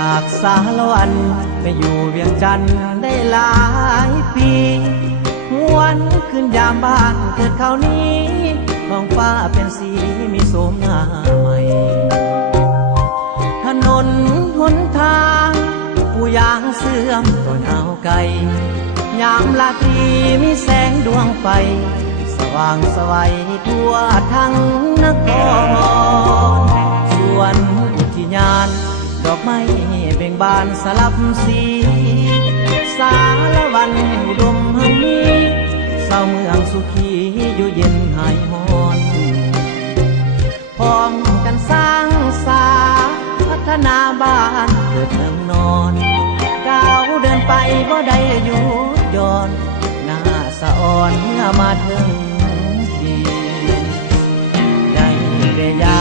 จากสารวันไปอยู่เวียงจันทร์ได้หลายปีหวนขึ้นยามบ้านเกิดเขานี้ท้องฟ้าเป็นสีมีโสมหน้าใหม่ถนนหนทางผู้ยางเสื่อมต้นเอาไกลยามราตรีมีแสงดวงไฟสว่างสวัยทั่วทั้งนครส่วนอุทยานดอกไม้เบ่งบานสลับสีสารวันอุดมหันนี้เศร้าเมืองสุขีอยู่เย็นหายหอนพร้อมกันสร้างสาพัฒนาบ้านเกิดเมืองนอนก้าวเดินไปบ่ได้หยุดหย่อนหน้าสะอ่อนเมื่อมาถึงทีได้เวลา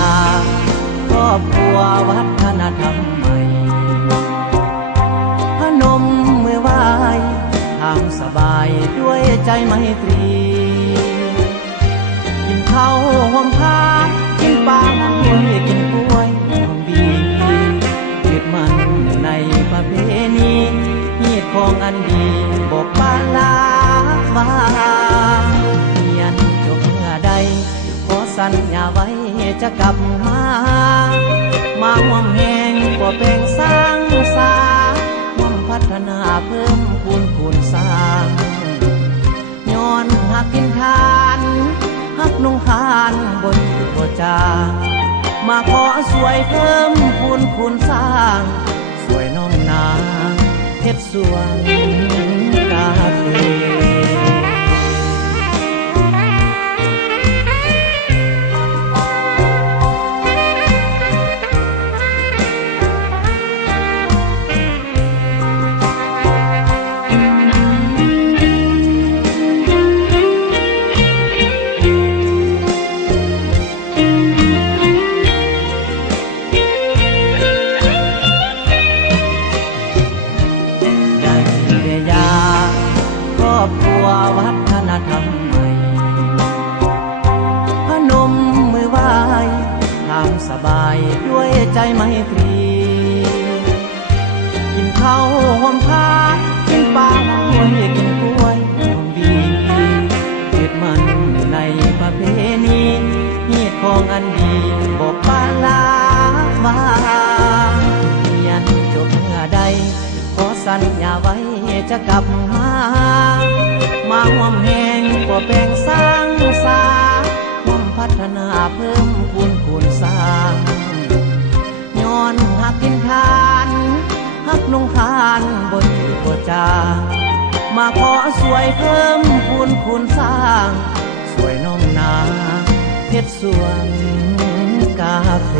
ครอบครัววัฒนธรรมใหม่พนมมือไหว้ทำสบายด้วยใจไมตรีกินข้าวหอมผ้ากินปลาด้วยกินกล้วยหอมบียึดมันในประเพณีฮีดของอันดีบอกปาลาวาเรียนจบเมื่อใดขอสัญญาไว้จะกลับมาห่วมแหงบ่แบ่งสร้างสาห่วมพัฒนาเพิ่มคูณสร้างย้อนหักกินทานหักนุ่งขานบ่หยุดบ่จางมาขอสวยเพิ่มคูณสร้างสวยน้องนางเฮ็ดสวนกาแฟวัฒนธรรมใหม่พนมมือไหว้ทำสบายด้วยใจไมตรีกินข้าวหอมผ้ากินปลาด้วยกินกล้วยหอมบียึดมันในประเพณีฮีดของอันดีบอกปาลาวาเรียนจบเมื่อใดขอสัญญาไว้จะกลับมาห่วมแหงบ่แบ่งสร้างสาห่วมพัฒนาเพิ่มคูณสร้างย้อนหักกินทานหักนุ่งขานบ่หยุดบ่จางมาขอสวยเพิ่มคูณสร้างสวยน้องนาเฮ็ดสวนกาแฟ